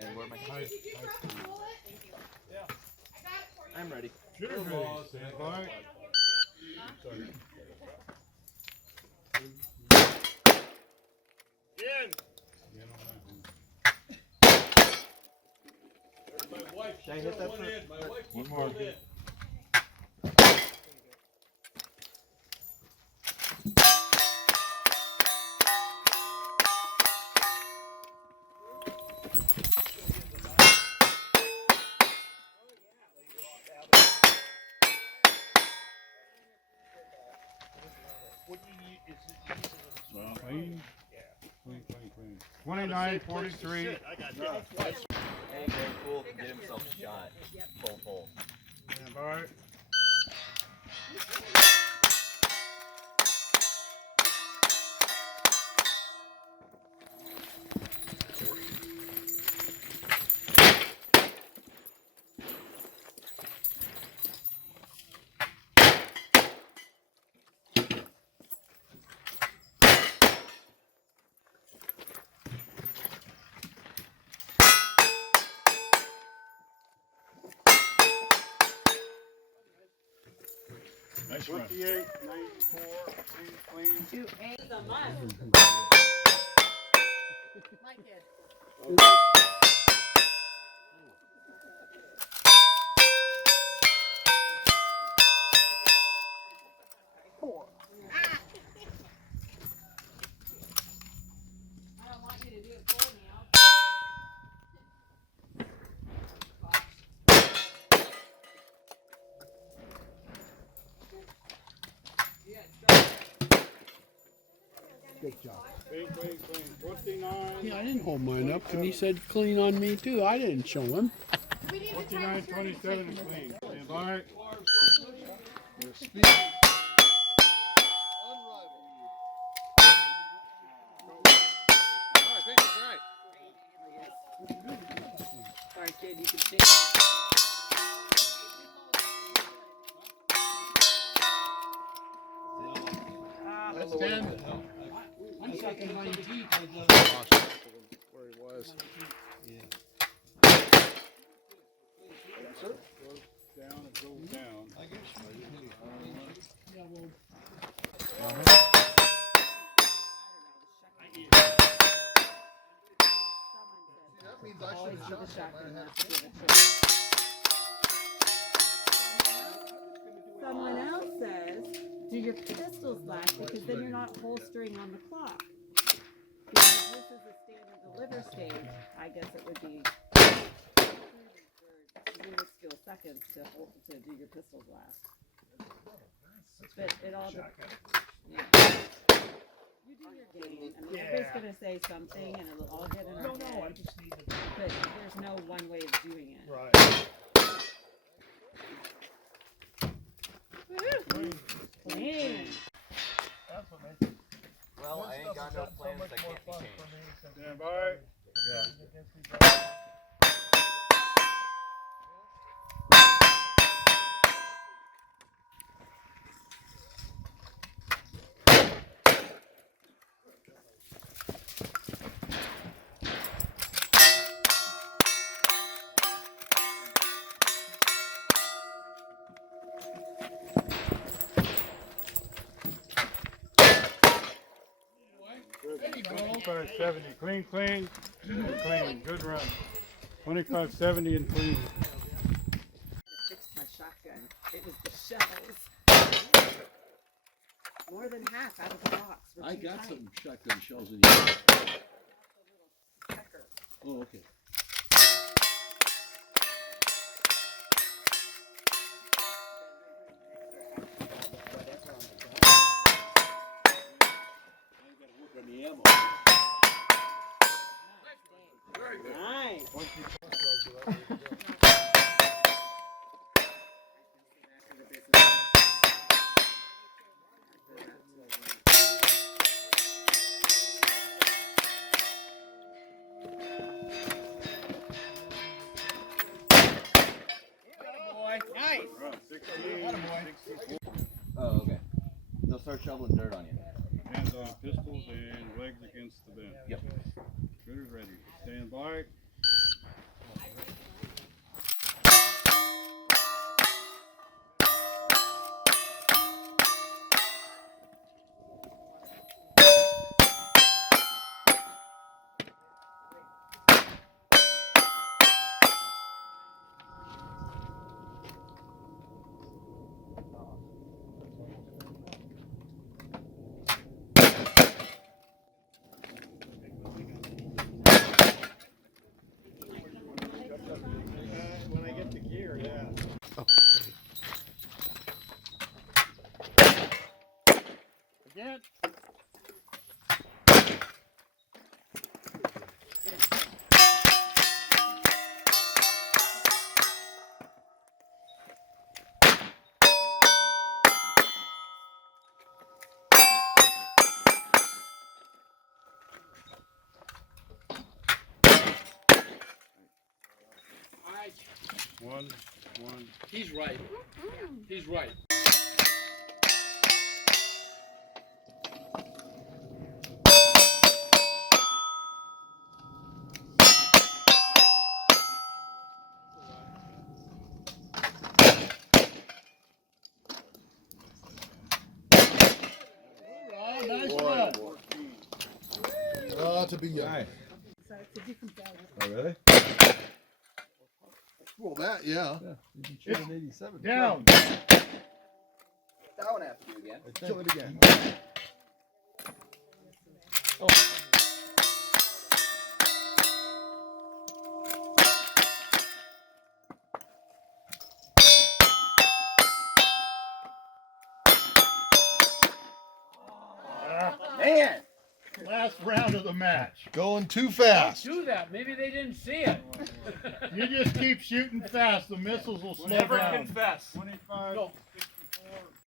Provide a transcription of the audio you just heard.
And where am I? Thank you. Yeah. I'm ready. Shooter's ready. Stand by. In. My wife. Should I hit that one for in. My wife one more? in. Clean. 29-43. I got that. Hey, very cool. Get himself shot. Full. Stand by. Nice run. 28-94. Clean. 2-8 a month. My kid. I don't want you to do it for me. Good job. Clean. 29. Yeah, I didn't hold mine up, and he said clean on me too. I didn't show him. 29-27 clean. Stand by. Your speed. Sorry, kid, you can see. That's 10. I'm sucking 19. Where he was. Down, it goes down. Yeah, well, That means I should have shot him. Someone else says, do your pistols last because then you're not holstering on the clock. Because this is a stand and deliver stage, I guess it would be minutes to seconds to do your pistols last. But it all depends. Yeah. You do your game. I mean, everybody's gonna say something, and it'll all get in our head. I just need to. But there's no one way of doing it. Right. Man. That's what makes it. Well, I ain't got no plans that can't be changed. Stand by. there you go. 25-70. Clean. Good run. 25-70 and clean. I fixed my shotgun. It was the shells. More than half out of the box. I got some shotgun shells in here. Oh, okay. Nice. Nice. 16. Oh, okay. They'll start shoveling dirt on you. Hands on pistols and legs against the bench. Yep. Shooters ready. Stand by. When I get the gear, yeah. Again. One. He's right. He's right. Nice one. To be Nice. Oh, really? Well, that, yeah. You can shoot an 87. Down. That one I have to do again. Kill it again. Man! Last round of the match. Going too fast. Do that. Maybe they didn't see it. You just keep shooting fast. The missiles will slow Never down. confess. 25, No. 64.